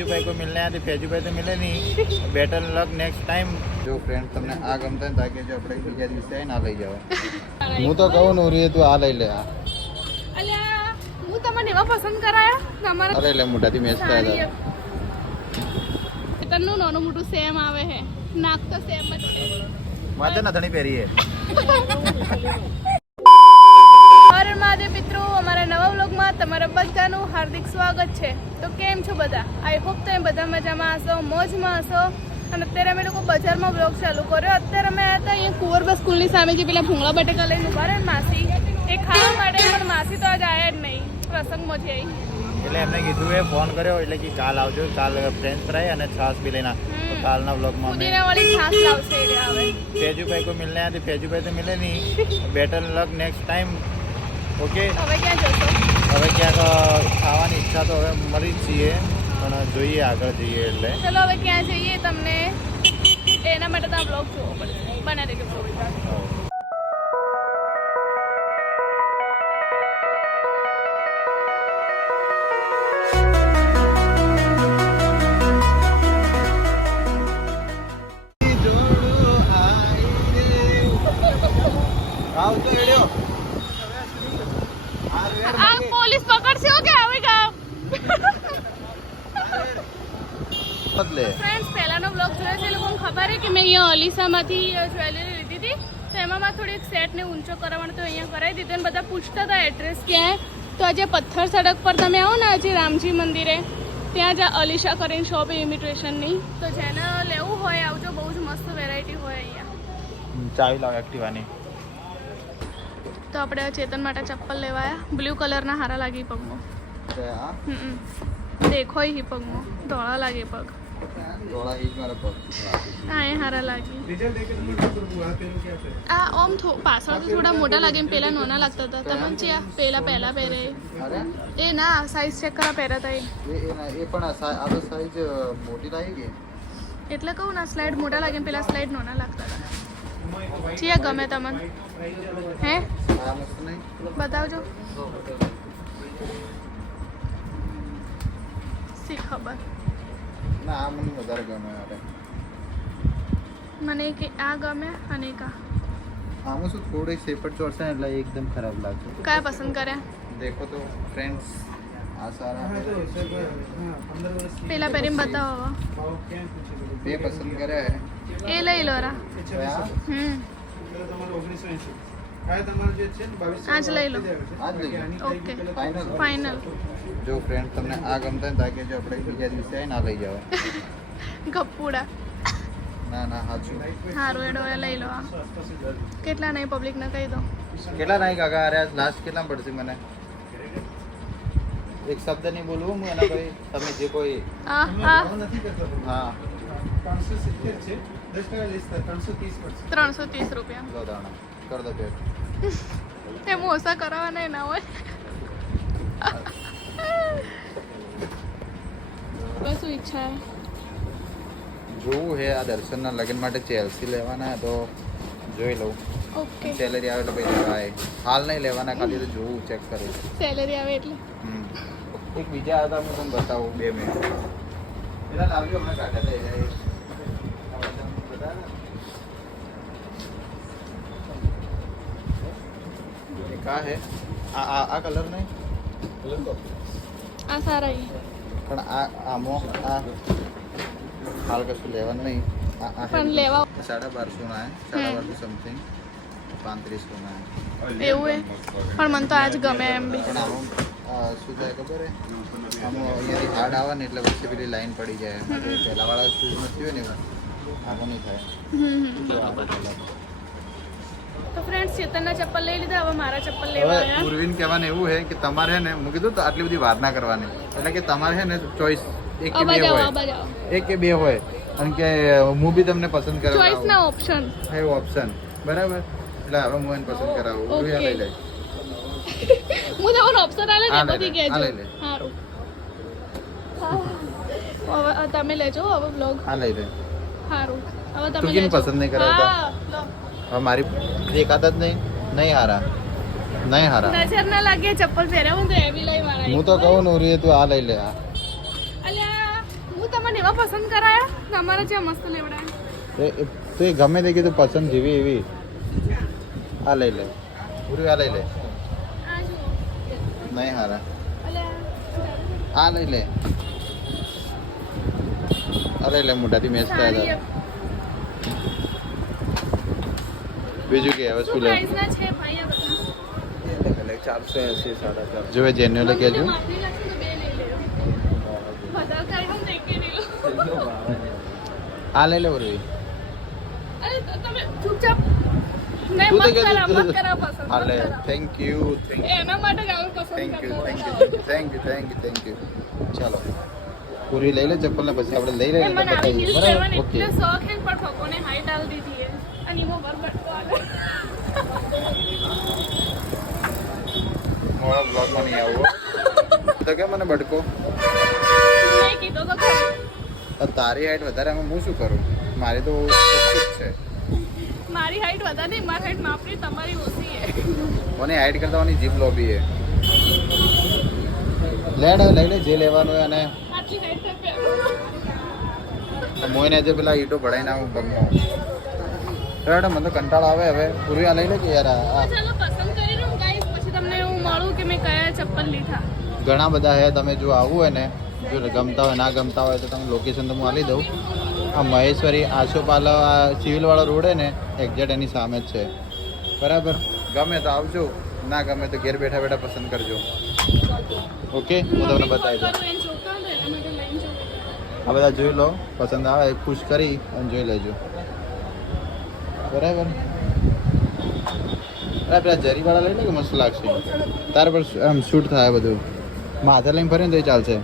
फैजू भाई को मिलने आया थे फैजू भाई तो मिले नहीं बेटर लक नेक्स्ट टाइम જો ફ્રેન્ડ તમને આ ગમતા ને તાકે જો આપણે બીજા દિવસે આવીને આ લઈ જાવ હું તો કહું નોરી તું આ લઈ લે આ અલ્યા હું તમને એવા પસંદ કરાયા તમારા આ લઈ લે મોટાથી મેચ થાય તારે. તનનું નાનું મોટું સેમ આવે છે નાક તો સેમ જ છે માથે નથણી પહેરી હે વ્લોગમાં તમારા બધાનું હાર્દિક સ્વાગત છે. તો કેમ છો બધા? આઈ હોપ તમે બધા મજામાં હશો મોજમાં હશો. અને અત્યારે અમે લોકો બજારમાં વ્લોગ ચાલુ કર્યો. અત્યારે અમે આવ્યા હતા અહીંયા કુંવરબા સ્કૂલની સામે જે પેલા ભૂંગળા બટેકા લઈને ઊભા રહે માસી. એ ખાવા માટે પણ માસી તો આજ આવ્યા જ નહીં. પ્રસંગમાં છે એટલે એમને કીધું એ ફોન કર્યો એટલે કે કાલ આવજો. કાલ ફ્રેન્ચ ફ્રાય અને છાસ બી લઈને કાલના વ્લોગમાં પુદીના વાળી છાસ લાવશે એટલે હવે. ફેજુભાઈ કોઈ મિલને આથી ફેજુભાઈ તો મિલે નહીં. Better luck next time okay હવે ક્યાં જશો? હવે ક્યાંક ખાવાની ઈચ્છા તો હવે મળી જ છીએ પણ જોઈએ આગળ જઈએ એટલે. ચલો હવે ક્યાં જઈએ તમને. એના માટે તો બ્લોગ જોવો પડશે. બને રહેજો પહેલાનો બ્લોગ જોયો છે એ લોકોને ખબર છે કે મેં અહીંયા અલીસામાંથી જ્વેલરી લીધી હતી. તો એમાં મારે થોડીક સેટને ઊંચો કરાવવાનો તો અહીંયા કરાવી દીધો અને બધા પૂછતા હતા એડ્રેસ ક્યાં તો આજે પથ્થર સડક પર તમે આવો ને આજે રામજી મંદિરે ત્યાં જ અલીશા કરીને શોપ ઇમિટેશનની તો જેને લેવું હોય આવજો બહુ જ મસ્ત વેરાયટી હોય અહીંયા. ચાવી લાવ એક્ટિવાની તો આપણે ચેતન માટે ચપ્પલ લેવાયા બ્લુ કલરના હારા લાગી પગમાં. દેખોય દેખો હી પગમાં. ધોળા લાગે પગ. થોડા ઈજ મારા પગ હારા લાગી. આ ઓમ થો પાછળ તો થોડા મોટા લાગે ને પેલા નાના લાગતા હતા. તમે છે આ પેલા પહેલા પહેરે. એ ના સાઈઝ ચેક કરા પહેરાતા એ. એ એ ના- એ પણ આ તો સાઈઝ મોટી લાગી ગઈ એટલે કહું ના સ્લાઇડ મોટા લાગે પેલા સ્લાઇડ નાના લાગતા હતા. ચિયા ગમે તમને. હે? બતાવજો. શી ખબર? ના આ મને વધારે ગમે અરે મને કે આ ગમે અને કા આમાં શું થોડી સેપટ ચોરશે એટલે એકદમ ખરાબ લાગશે કયા પસંદ કરે દેખો તો ફ્રેન્ડ્સ આ સારા પેલા પહેરીને બતાવો બે પસંદ કરે એ લઈ લો રા હમ આજ લઈ લો ઓકે ફાઇનલ જો ફ્રેન્ડ તમને આ ગમતા ને તાકે જો આપણે બીજા દિવસે આવીને આ લઈ જાવ ગપ્પુડા ના ના સાચું સારું એડો એ લઈ લો આ. કેટલા નહીં પબ્લિકને કહી દો. કેટલા નહીં કાકા? અરે લાસ્ટ કેટલા પડશે મને? એક શબ્દ નહીં બોલવું હું એના કોઈ તમે જે કોઈ આ હા. ત્રણસો ત્રીસ રૂપિયા. લો દાણા કર દો પેટ. એ મોસા કરાવવાના ના હોય. કશું ઈચ્છા હે જોવું હે આ દર્શનના લગ્ન માટે ચેલ્સી લેવાના તો જોઈ લઉં ઓકે સેલેરી આવે તો પછી લેવાય હાલ નહીં લેવાના ખાલી તો જોવું ચેક કરું સેલેરી આવે એટલે. હમ. એક બીજા હતા હું તમને બતાવું બે મિનિટ પેલા લાવજો હમણાં કાઢ્યા હતા એ. આ બધા બધા ને. એક આ હે આ આ સારા. પણ આ આમો આ હાલ કશું લેવાનું નહીં. પણ લેવા સાડા બારસો ના સાડા બારસો સમથિંગ પાંત્રીસો ના એવું હે? પણ મને તો આજ ગમે એમ બી. પણ આમાં શું થાય ખબર હે? આમાં અહીંયાથી હાર્ડ આવે ને એટલે વચ્ચે પેલી લાઈન પડી જાય. પહેલાવાળા શૂઝ નથી હોય ને આમાં નહીં થાય. હમ તો ફ્રેન્ડ્સ ચેતનના ચપ્પલ લઈ લીધા. હવે મારા ચપ્પલ લેવા આવ્યા કહેવાનું એવું છે કે તમારે ને હું કીધું તો આટલી બધી વાત ના કરવાની. એટલે કે તમારે છે ને ચોઈસ એક કે બે હોય. એક કે બે હોય. અને કે હું બી તમને પસંદ ચોઈસ ના ઓપ્શન હે ઓપ્શન બરાબર? એટલે હવે હું એને પસંદ કરાવું. ઉર્વી આ લઈ લે હું તમને ઓપ્શન આલે ને બધી કહેજો. લઈ હવે તમે લેજો હવે બ્લોગ હા લઈ લે સારું હવે તમે લેજો. પસંદ નહીં કરાવતા? હા. હવે મારી દેખાતા જ નહીં. નહીં હારા. નહીં હારા. નજર ના લાગે ચપ્પલ પહેરે હું તો એવી લઈ મારા હું તો કહું નું ઉર્વી તું આ લઈ લે આ. અલ્યા તમને એવા પસંદ કરાયા? અમારે જે મસ્ત લેવડાય. તો એ- ગમે તે કીધું પસંદ જેવી એવી. આ લઈ લે. પૂરી આ લઈ લે. નહીં હારા. આ લઈ લે. અરે લે મોટાથી મેચ થાય તારે. બીજું કે હવે શું લે ચારસો એસી સાડા ચાર જો જેન્યુઅલ કહેજો આ લઈ લેવું કરા. Thank you thank you. Thank you thank you thank you thank you ચાલો પૂરી લઈ લે ચપ્પલ ને પછી આપણે લઈ લઈએ બરાબર ઓકે શોખ દીધી મોડા બ્લોગમાં નહીં આવો તો કે મને. તો તારી હાઈટ વધારે એમાં હું શું કરું? મારી તો છે. મારી હાઈટ વધારે નહીં મારી હાઈટ માપની તમારી ઓછી છે. કોની હાઈટ કરતા ઓની જીભ લોબી છે. લેડ લઈ લે જે લેવાનું હોય અને આટલી હાઈટ મોઈને જે પેલા ઈટો ભડાઈને આવું પગમાં રેડ મને તો કંટાળો આવે હવે. પૂરી આ લઈ લે કે યાર આ ચાલો પસંદ કરી લઉં ગાઈસ પછી તમને હું મળું કે મેં કયા ચપ્પલ લીધા. ઘણા બધા હે તમે જો આવવું હોય ને જો ગમતા હોય ના ગમતા હોય તો તમે લોકેશન તો હું આલી દઉં. આ મહેશ્વરી આસોપાલો આ સિવિલવાળો રોડ હે ને એક્ઝેક્ટ એની સામે જ છે. બરાબર? ગમે તો આવજો ના ગમે તો ઘેર બેઠા બેઠા પસંદ કરજો. ઓકે હું તમને બતાવી દઉં. આ બધા જોઈ લો પસંદ આવે ખુશ કરી અને જોઈ લેજો. બરાબર. અરે પેલા જરીવાળા લઈ લે કે મસ્ત લાગશે? તાર પર આમ શૂટ થાય બધું. માથે લઈને ફરીને તો ચાલશે.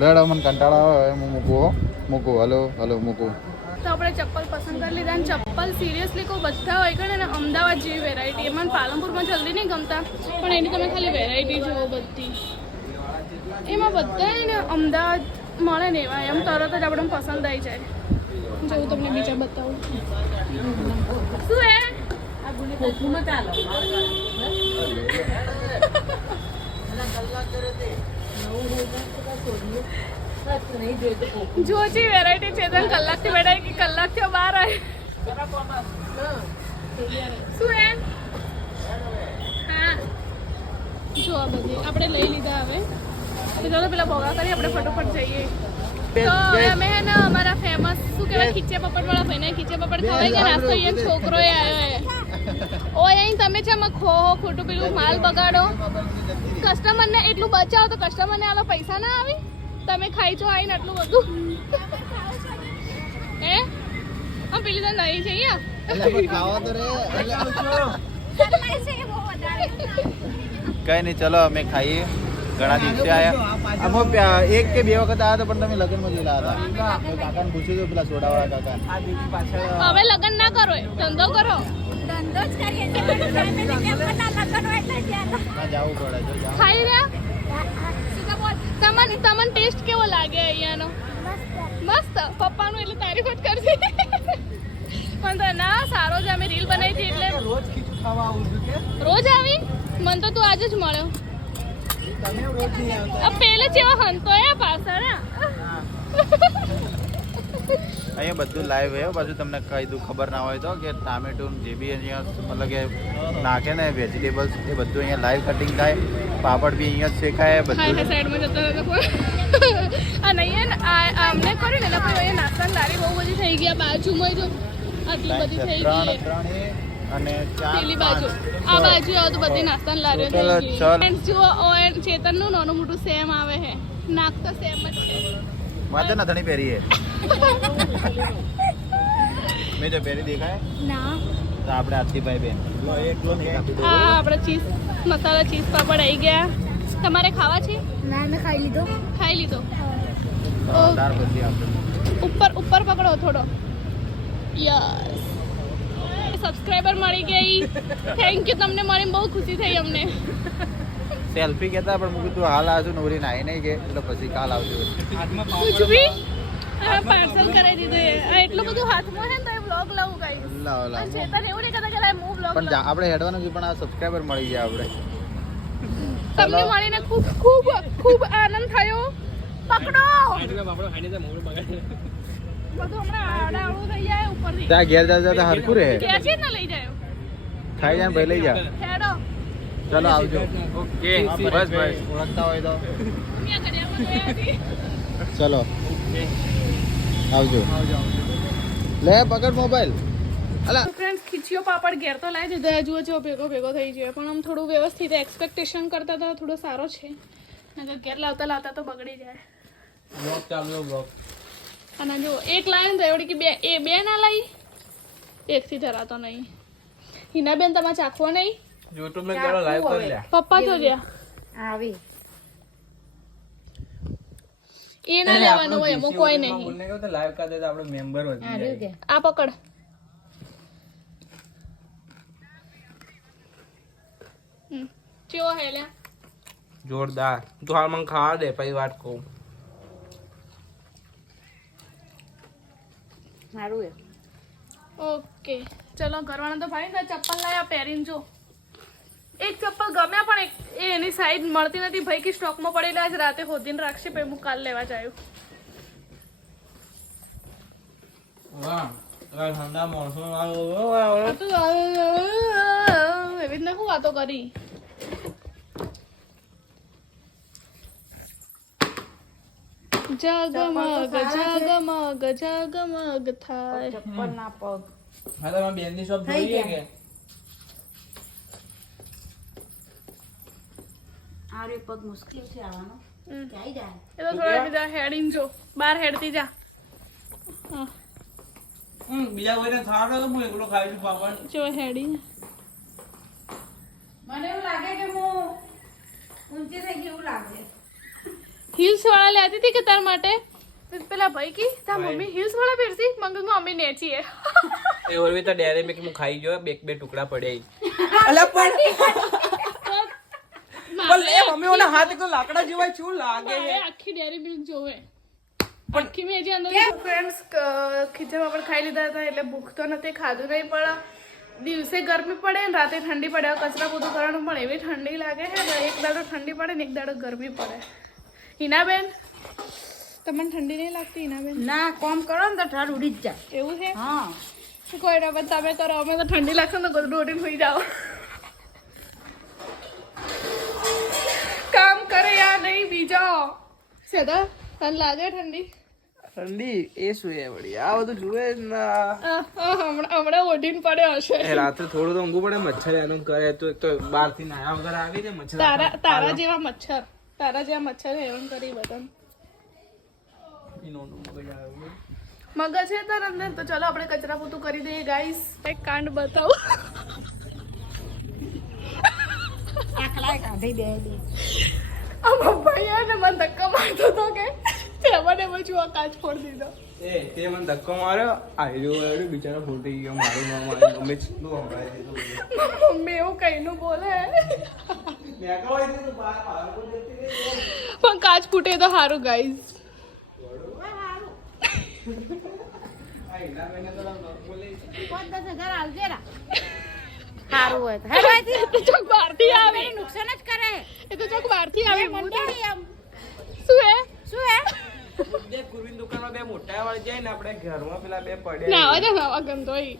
લડ મને કંટાળો આવે હું મૂકવો મૂકું હલો હલો મૂકું. તો આપણે ચપ્પલ પસંદ કરી લીધા અને ચપ્પલ સિરિયસલી કોઈ બધા હોય કે ને અમદાવાદ જેવી વેરાયટી એમાં પાલનપુરમાં જલ્દી નહીં ગમતા પણ એની તમે ખાલી વેરાયટી જુઓ બધી. એમાં બધા ને અમદાવાદ મળે ને એવા એમ તરત જ આપણે પસંદ આવી જાય. જેવું તમને બીજા બતાવું. શું હે? જો જે વેરાયટી છે. તને કલાકથી બેઠા કે કલાકથી બહાર આવે. શું હે? હા. જો આ બધી. આપણે લઈ લીધા હવે. ચાલો પેલા બોગા કરી આપણે ફટોફટ જઈએ. તો અમે હે ને અમારા ફેમસ શું કહેવાય ખીચે પપડ વાળા ભાઈને ખીચે પપડ ખવાઈ કે નાસ્તો અહીંયા છોકરો આવ્યો હે. ઓય અહીં તમે છે માં ખો ખોટું પેલું માલ બગાડો. કસ્ટમરને એટલું બચાવો તો કસ્ટમરને આવા પૈસા ના આવે? તમે ખાઈ છો આવીને આટલું બધું? હે? હા પેલી તો નહીં જઈએ કઈ નહીં ચલો અમે ખાઈએ. ઘણા દિવસે આયા. અમે એક કે બે વખત આવ્યા હતા પણ તમે લગ્નમાં ગયેલા હતા. કાકાને પૂછ્યું હતું પેલા સોડાવાળા કાકા હવે લગ્ન ના કરો એ, ધંધો કરો. ખાઈ રહ્યા? તમને તમને ટેસ્ટ કેવો લાગે અહીંયાનો? મસ્ત. પપ્પાનું એટલે તારીફ જ કરશે પણ તો ના સારો છે અમે રીલ બનાવી હતી એટલે રોજ ખીચું ખાવા આવું છું કે? રોજ આવી? મને તો તું આજે જ મળ્યો. પેલે જેવો હંતો એ પાછળ અહીંયા બધું લાઈવ હે પાછું તમને કઈ દઉં ખબર ના હોય તો કે ટામેટું જે બી અહીંયા મતલબ કે નાખે ને વેજીટેબલ્સ એ બધું અહીંયા લાઈવ કટિંગ થાય. પાપડ બી અહીંયા શેકાય હાય બધું સાઈડમાં જતો હતો અને અહીંયા આમને કર્યું ને પછી અહીંયા નાસ્તાની લારી બહુ બધી થઈ ગયા બાજુમાં જો આટલી બધી થઈ ત્રણ ગઈ ત્રણ એ અને પેલી બાજુ. આ બાજુ આવો તો બધી નાસ્તાની લારીઓ થઈ ગઈ છ. જુઓ ઓએન ચેતનનું નાનું મોટું સેમ આવે છે. નાક તો સેમ જ છે. વાત ના ધણી પહેરી છે મેં જો પહેરી દેખાય? ના. તો આપણે આરતીભાઈ બેન. હા આપણે ચીઝ મસાલા ચીઝ પાપડ આવી ગયા. તમારે ખાવા છે? ના મેં ખાઈ લીધો. ખાઈ લીધો? ઉપર ઉપર પકડો થોડો. યસ. સબસ્ક્રાઇબર મળી ગઈ. થેન્ક યુ તમને મળીને બહુ ખુશી થઈ અમને. સેલ્ફી કહેતા પણ મૂકી તું હાલ આવજો નવરી નાઈ નહીં કે એટલે પછી કાલ આવજો. હાથમાં કુછ ભી? પાર્સલ કરાવી દીધું એ. એટલું બધું હાથમાં છે ને તો એ વ્લોગ લાવું ગાઈસ લાવ લાવ. ચેતન એવું નહીં કહેતા કે હું વ્લોગ પણ આપણે હેડવાનું છે પણ આ સબસ્ક્રાઈબર મળી જાય આપણે. તમને મળીને ખૂબ ખૂબ ખૂબ આનંદ થયો. પકડો! ત્યાં ઘેર જતા જતા હરખું રહે. ક્યાંથી જ ના લઈ જાય ખાઈ જાય ભાઈ લઈ જા. ચલો આવજો. ઓકે બસ બસ. ઓળખતા હોય તો. ચલો. આવજો. લે પકડ મોબાઈલ. અલા. ખીચીઓ પાપડ ઘેર તો લાવી દીધો જુઓ જો ભેગો ભેગો થઈ ગયો. પણ આમ થોડું વ્યવસ્થિત એક્સપેક્ટેશન કરતા તો થોડો સારો છે. નકર ઘેર લાવતા લાવતા તો બગડી જાય. બ્લોગ ચાલુ બ્લોગ અને જો એક લાવે ને તો એવડી કે બે એ બે ના લાવી એકથી ધરાતો નહીં. હિનાબેન તમે ચાખવો નહીં? યુટ્યુબ મેં કરો લાઈવ કરી લે પપ્પા તો જ્યાં આવી. એ ના લેવાનું હોય એમાં કોઈ નહીં. બોલને કહો તો લાઈવ કરી દે તો આપણે મેમ્બર વધી આવ્યું જાય. કે આ પકડ. હમ. કેવો હે જોરદાર. તું હાલ મને ખાવા દે પછી વાત કહું સારું એ ઓકે ચલો ઘરવાળા તો ભાઈ ને ચપ્પલ લાયા પહેરીને જો એક ચપ્પલ ગમ્યા પણ એક એ એની સાઈઝ મળતી નથી ભાઈ કે સ્ટોકમાં પડેલા આજ રાતે હોદીને રાખશે પછી હું કાલ લેવા જાયું ઠંડા મોસમ એવી રીતના શું વાતો કરી જગમગ જગમગ જગમગ થાય. ચપ્પલ ના પગ. હા તમારા બેનની શોપ જોઈએ કે? આ પગ મુશ્કેલ છે આવવાનો. ક્યાંય જાય? એ તો થોડા બીજા હેડીને જો. બાર હેડતી જા. હા, હમ બીજા કોઈને ખાવા તો હું એકલો ખાઈ છું પાપડ. જો હેડિંગ. મને એવું લાગે કે હું ઊંચી થઈ ગઈ એવું લાગે. હિલ્સ વાળા લેતી હતી કે તાર માટે? પેલા ભાઈ કી તાર મમ્મી હિલ્સ વાળા પહેરતી? મંગલ અમે નેચી હે એ ઓરવી તો ડેરી મિલ્ક હું ખાઈ ગયો બે બે ટુકડા પડ્યા અલા પણ પણ લે મમ્મી ઓના હાથ તો લાકડા જેવા શું લાગે હે આખી ડેરી મિલ્ક જોવે. પણ મેં જે અંદર ફ્રેન્ડ્સ ખીચા પણ ખાઈ લીધા હતા એટલે ભૂખ તો નથી ખાધું નહીં પણ દિવસે ગરમી પડે ને રાતે ઠંડી પડે કચરા બધું કરવાનું પણ એવી ઠંડી લાગે છે એક દાડો ઠંડી પડે ને એક દાડો ગરમી પડે. હિનાબેન? તમને ઠંડી નહીં લાગતી હિનાબેન? ના કોમ કરો ને તો ઠાર ઉડી જ જાય. એવું છે? હા. કોઈ ના તમે કરો અમે તો ઠંડી લાગશે ને ગોદડું ઉડીને સુઈ જાઓ. કામ કરે યા નહીં બીજો. સેદા તને લાગે ઠંડી? ઠંડી એ સુએ વળી? આ બધું જુએ ના. હમણાં હમણાં ઓઢીને પડ્યો હશે. એ રાત્રે થોડું તો ઊંઘું પડે મચ્છર એનું કરે તો એક તો બહારથી નાયા વગર આવી જાય મચ્છર તારા તારા જેવા મચ્છર. તારા જેવા મચ્છર હેવન કરી બધા મગજ છે તાર અંદર? તો ચલો આપણે કચરા પોતું કરી દઈએ ગાઈસ એક કાંડ બતાવો. આખલા કાઢી દે દે આ પપ્પાએ ને મને ધક્કા મારતો હતો કે તેમાં ને પછી આ કાચ ફોડ દીધો. એ તે મને ધક્કો માર્યો આવી બિચારો ફૂટી ગયો મારું મમ્મી એવું કઈ નું મમ્મી એવું કઈનું બોલે. પણ કાચ ફૂટે તો સારું હોય તો. ચોક બહારથી આવે. નુકસાન જ કરે. એ તો ચોક બહારથી આવે શું હે? શું હે? બે કુરવીન દુકાનમાં બે મોટા વાળી જાય ને આપણે ઘરમાં પેલા બે પડ્યા ના ઈ.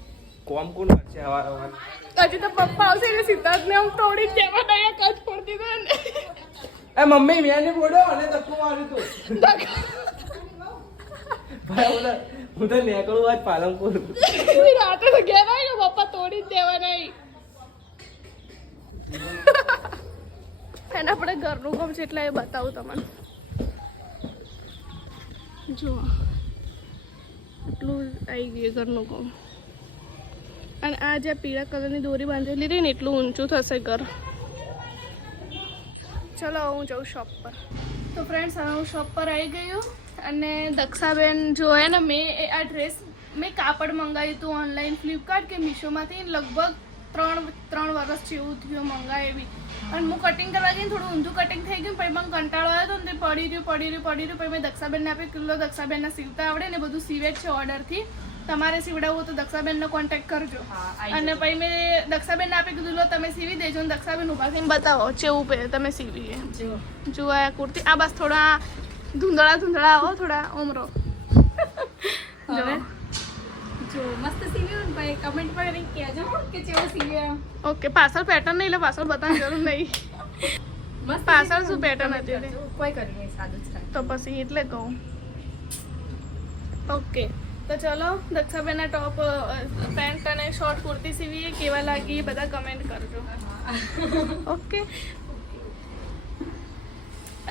કોમ કોણ કરશે હજી તો પપ્પા આવશે એટલે સિદ્ધાર્થ ને હું તોડી જ દયા કાચ ફોડી દીધો ને. એ મમ્મી મેં ને બોડો અને ધક્કો માર્યો તું. ભાઈ હું હું તો નીકળું આજ પાલનપુર. રાતે તો ઘેર આવી ને પપ્પા તોડી જ દેવા નહીં. એને આપણે ઘરનું કામ છે એટલે એ બતાવું તમને. જો એટલું આવી ગયું ઘરનું કામ. અને આ જે પીળા કલરની દોરી બાંધેલી રહી ને એટલું ઊંચું થશે ઘર. ચલો હું જાઉં શોપ પર. તો ફ્રેન્ડ્સ હવે હું શોપ પર આવી ગયું અને દક્ષાબેન જોયે ને, મેં આ ડ્રેસ મેં કાપડ મંગાવ્યું હતું ઓનલાઈન ફ્લિપકાર્ટ કે મીશોમાંથી લગભગ ત્રણ ત્રણ વર્ષ જેવું થયું મંગાવી અને હું કટિંગ કરવા ગઈ થોડું ઊંધું કટિંગ થઈ ગયું પછી મને કંટાળો આવ્યો હતો ને પડી રહ્યું પડી રહ્યું પડી રહ્યું. પછી મેં દક્ષાબેનને આપી કિલ્લો દક્ષાબેનના સીવતા આવડે ને બધું સીવે જ છે ઓર્ડરથી તમારે સીવડાવવું તો દક્ષાબેનનો કોન્ટેક્ટ કરજો. અને પછી મેં દક્ષાબેન આપી કીધું લો તમે સીવી દેજો અને દક્ષાબેન ઊભા થઈને બતાવો ચેવું પહેરે તમે સીવીએ. જુઓ આ કુર્તી. આ બસ થોડા ધૂંધળા ધૂંધળા આવો થોડા ઓમરો જો જો મસ્ત સીવ્યું ભાઈ. કમેન્ટ પણ કહેજો કે સીવ્યો ઓકે પાછળ પેટર્ન નહીં એટલે પાછળ બતાવવાની જરૂર નહીં. મસ્ત પાછળ શું પેટર્ન હતી કોઈ નહીં સાદું તો પછી એટલે કહું. ઓકે. તો ચલો દક્ષાબેનના ટોપ પેન્ટ અને શોર્ટ કુર્તી સીવીએ, કેવા લાગી બધા કમેન્ટ કરજો. ઓકે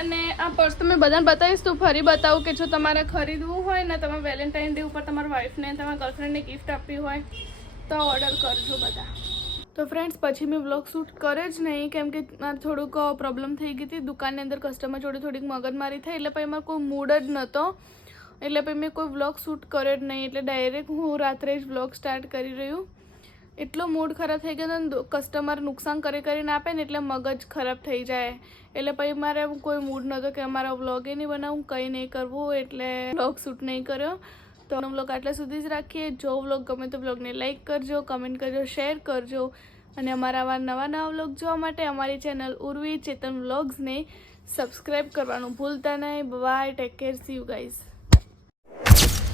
અને આ પર્સ તો મેં બધાને બતાવીશ, તો ફરી બતાવું કે જો તમારે ખરીદવું હોય ને તમે વેલેન્ટાઇન ડે ઉપર તમારા વાઈફને તમારા ગર્લફ્રેન્ડને ગિફ્ટ આપવી હોય, તો ઓર્ડર કરજો બધા. તો ફ્રેન્ડ્સ પછી મેં વ્લોગ શૂટ કરે જ નહીં, કેમ કે મારે થોડુંક પ્રોબ્લેમ થઈ ગઈ હતી. દુકાનની અંદર કસ્ટમર જોડે થોડીક મગજમારી થઈ, એટલે પછી મારો કોઈ મૂડ જ નહોતો. એટલે પછી મેં કોઈ વ્લોગ શૂટ કર્યો જ નહીં, એટલે ડાયરેક્ટ હું રાત્રે જ વ્લોગ સ્ટાર્ટ કરી રહ્યું એટલો મૂડ ખરાબ થઈ ગયો ને કસ્ટમર નુકસાન કરી કરીને આપે ને, એટલે મગજ ખરાબ થઈ જાય. એટલે પછી મારે કોઈ મૂડ નહોતો કે અમારા વ્લોગે નહીં બનાવું, કંઈ નહીં કરવું, એટલે વ્લોગ શૂટ નહીં કર્યો. તો વ્લોગ આટલા સુધી જ રાખીએ. જો વ્લોગ ગમે તો વ્લોગને લાઇક કરજો કમેન્ટ કરજો શેર કરજો. અને અમારા આવા નવા નવા વ્લોગ જોવા માટે અમારી ચેનલ ઉર્વી ચેતન વ્લોગ્સને સબસ્ક્રાઈબ કરવાનું ભૂલતા નહીં. Bye take care see you guys you